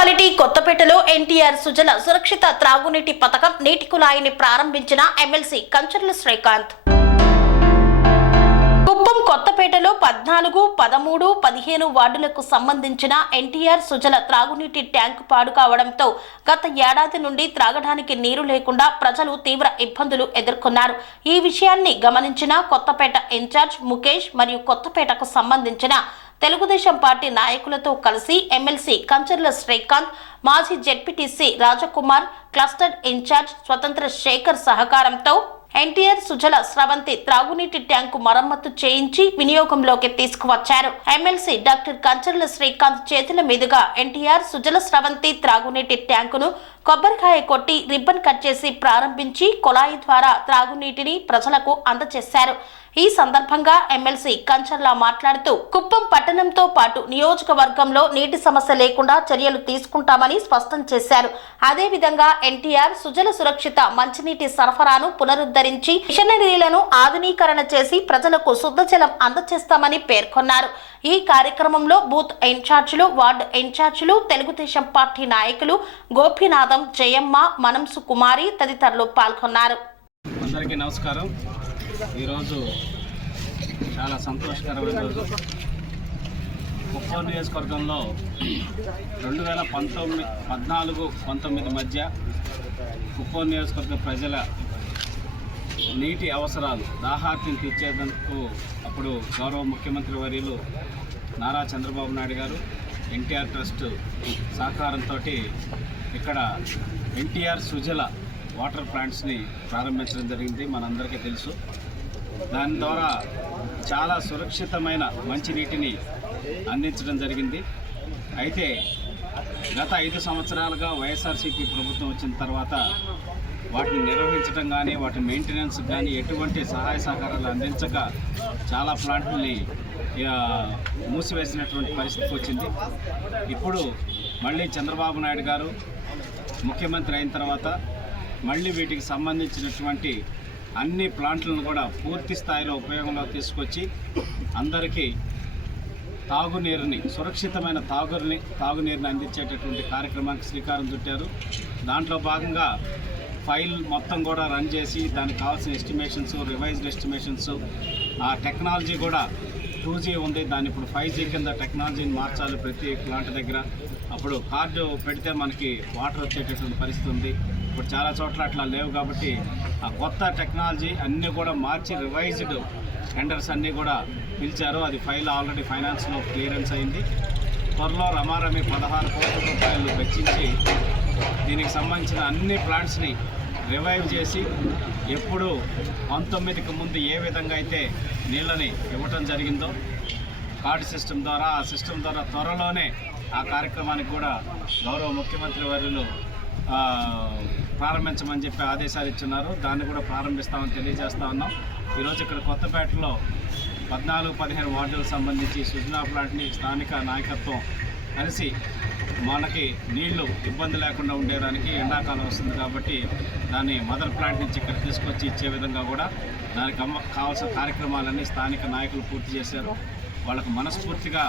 Municipality కొత్తపేటలో ఎన్టీఆర్ సుజల సురక్షిత త్రాగునీటి పథకం నీటి కుళాయిని ప్రారంభించిన ఎమ్మెల్సీ కంచర్ల శ్రీకాంత్. కుప్పం కొత్తపేటలో పద్నాలుగు పదమూడు పదిహేను వార్డులకు సంబంధించిన ఎన్టీఆర్ సుజల త్రాగునీటి ట్యాంకు పాడు కావడంతో గత ఏడాది నుండి త్రాగడానికి నీరు లేకుండా ప్రజలు తీవ్ర ఇబ్బందులు ఎదుర్కొన్నారు. ఈ విషయాన్ని గమనించిన కొత్తపేట ఇన్ఛార్జ్ ముఖేష్ మరియు కొత్తపేటకు సంబంధించిన తెలుగుదేశం పార్టీ నాయకులతో కలిసి ఎమ్మెల్సీ కంచర్ల శ్రీకాంత్ మాజీ జెడ్పీటీసీ రాజకుమార్ క్లస్టర్ ఇన్ఛార్జ్ స్వతంత్ర శేఖర్ సహకారంతో ఎన్టీఆర్ సుజల స్రవంతి త్రాగునీటి ట్యాంకు మరమ్మతు చేయించి వినియోగంలోకి తీసుకువచ్చారు. ఎమ్మెల్సీ డాక్టర్ కంచర్ల శ్రీకాంత్ చేతుల మీదుగా ఎన్టీఆర్ సుజల స్రవంతి త్రాగునీటి ట్యాంకును కొబ్బరికాయ కొట్టి రిబ్బన్ కట్ చేసి ప్రారంభించి కొలాయి ద్వారా త్రాగునీటిని ప్రజలకు అందజేశారు ఈ సందర్భంగా ఎమ్మెల్సీ కంచర్లా మాట్లాడుతూ కుప్పం పట్టణంతో పాటు నియోజకవర్గంలో నీటి సమస్య లేకుండా చర్యలు తీసుకుంటామని స్పష్టం చేశారు. అదేవిధంగా ఎన్టీఆర్ సుజల సురక్షిత మంచినీటి సరఫరాను పునరుద్ధరించి మిషనరీలను ఆధునీకరణ చేసి ప్రజలకు శుద్ధ జలం అందజేస్తామని పేర్కొన్నారు. ఈ కార్యక్రమంలో బూత్ ఇన్ఛార్జీలు వార్డు ఇన్ఛార్జీలు తెలుగుదేశం పార్టీ నాయకులు గోపినాథ్ జయమ్మ మనంసు కుమారి తదితరులు పాల్గొన్నారు. అందరికీ నమస్కారం. ఈరోజు చాలా సంతోషకరమైన రోజు. కుప్పం నియోజకవర్గంలో రెండు వేల పంతొమ్మిది పద్నాలుగు పంతొమ్మిది మధ్య కుప్పూరు నియోజకవర్గ ప్రజల నీటి అవసరాలు దాహార్తిని తీర్చేందుకు అప్పుడు గౌరవ ముఖ్యమంత్రి వర్యులు నారా చంద్రబాబు నాయుడు గారు ఎన్టీఆర్ ట్రస్ట్ సహకారంతో ఇక్కడ ఎన్టీఆర్ సుజల వాటర్ ప్లాంట్స్ని ప్రారంభించడం జరిగింది మనందరికీ తెలుసు. దాని ద్వారా చాలా సురక్షితమైన మంచినీటిని అందించడం జరిగింది. అయితే గత ఐదు సంవత్సరాలుగా వైఎస్ఆర్సీపీ ప్రభుత్వం వచ్చిన తర్వాత వాటిని నిర్వహించడం కానీ వాటి మెయింటెనెన్స్ కానీ ఎటువంటి సహాయ సహకారాలు అందించక చాలా ప్లాంట్ని మూసివేసినటువంటి పరిస్థితి వచ్చింది. ఇప్పుడు మళ్ళీ చంద్రబాబు నాయుడు గారు ముఖ్యమంత్రి అయిన తర్వాత మళ్ళీ వీటికి సంబంధించినటువంటి అన్ని ప్లాంట్లను కూడా పూర్తి స్థాయిలో ఉపయోగంలో తీసుకొచ్చి అందరికీ తాగునీరుని సురక్షితమైన తాగుని తాగునీరుని అందించేటటువంటి కార్యక్రమానికి శ్రీకారం చుట్టారు. దాంట్లో భాగంగా ఫైల్ మొత్తం కూడా రన్ చేసి దానికి కావాల్సిన ఎస్టిమేషన్స్ రివైజ్డ్ ఎస్టిమేషన్స్ ఆ టెక్నాలజీ కూడా టూ జీ ఉంది. దాన్ని ఇప్పుడు ఫైవ్ జీ కింద టెక్నాలజీని మార్చాలి ప్రతి ప్లాంట్ దగ్గర. అప్పుడు కార్డు పెడితే మనకి వాటర్ వచ్చేటటువంటి పరిస్థితి ఉంది. ఇప్పుడు చాలా చోట్ల అట్లా లేవు కాబట్టి ఆ కొత్త టెక్నాలజీ అన్నీ కూడా మార్చి రివైజ్డ్ టెండర్స్ అన్నీ కూడా పిలిచారు. అది ఫైల్ ఆల్రెడీ ఫైనాన్స్లో క్లియరెన్స్ అయింది. త్వరలో రమారమి పదహారు కోట్ల రూపాయలు వెచ్చించి దీనికి సంబంధించిన అన్ని ప్లాంట్స్ని రివైవ్ చేసి ఎప్పుడు పంతొమ్మిదికి ముందు ఏ విధంగా అయితే నీళ్ళని ఇవ్వటం జరిగిందో కార్డు సిస్టమ్ ద్వారా ఆ సిస్టమ్ ద్వారా త్వరలోనే ఆ కార్యక్రమానికి కూడా గౌరవ ముఖ్యమంత్రి వర్యులు ప్రారంభించమని చెప్పి ఆదేశాలు ఇచ్చున్నారు. దాన్ని కూడా ప్రారంభిస్తామని తెలియజేస్తా ఉన్నాం. ఈరోజు ఇక్కడ కొత్తపేటలో పద్నాలుగు పదిహేను వార్డులకు సంబంధించి సుజనా ప్లాంట్ని స్థానిక నాయకత్వం కలిసి మనకి నీళ్ళు ఇబ్బంది లేకుండా ఉండేదానికి ఎండాకాలం వస్తుంది కాబట్టి దాన్ని మదర్ ప్లాంట్ నుంచి ఇక్కడ తీసుకొచ్చి ఇచ్చే విధంగా కూడా దానికి అమ్మ కావాల్సిన కార్యక్రమాలన్నీ స్థానిక నాయకులు పూర్తి చేశారు. వాళ్ళకు మనస్ఫూర్తిగా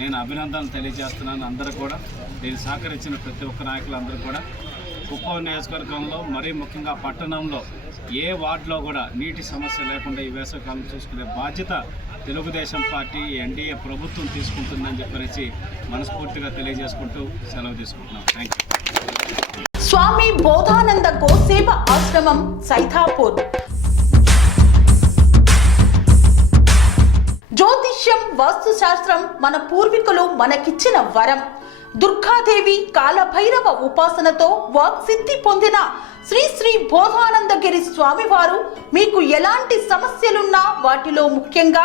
నేను అభినందనలు తెలియజేస్తున్నాను అందరూ కూడా. దీన్ని సహకరించిన ప్రతి ఒక్క నాయకులు అందరూ కూడా. కుప్పం నియోజకవర్గంలో మరీ ముఖ్యంగా పట్టణంలో ఏ వార్డులో కూడా నీటి సమస్య లేకుండా ఈ వేసవికాలం చూసుకునే బాధ్యత తెలుగుదేశం పార్టీ ఎన్డీఏ ప్రభుత్వం తీసుకుంటుందని చెప్పేసి మనస్ఫూర్తిగా తెలియజేసుకుంటూ సెలవు తీసుకుంటున్నాం. థ్యాంక్ యూ స్వామి బోధానంద గోసేవ ఆశ్రమం సైథాపూర్ జ్యోతిష్యం వాస్తుశాస్త్రం మన పూర్వీకులు మనకిచ్చిన వరం. దుర్గాదేవి కాలభైరవ ఉపాసనతో వాక్సిద్ధి పొందిన శ్రీ శ్రీ బోధానందగిరి స్వామివారు మీకు ఎలాంటి సమస్యలున్నా వాటిలో ముఖ్యంగా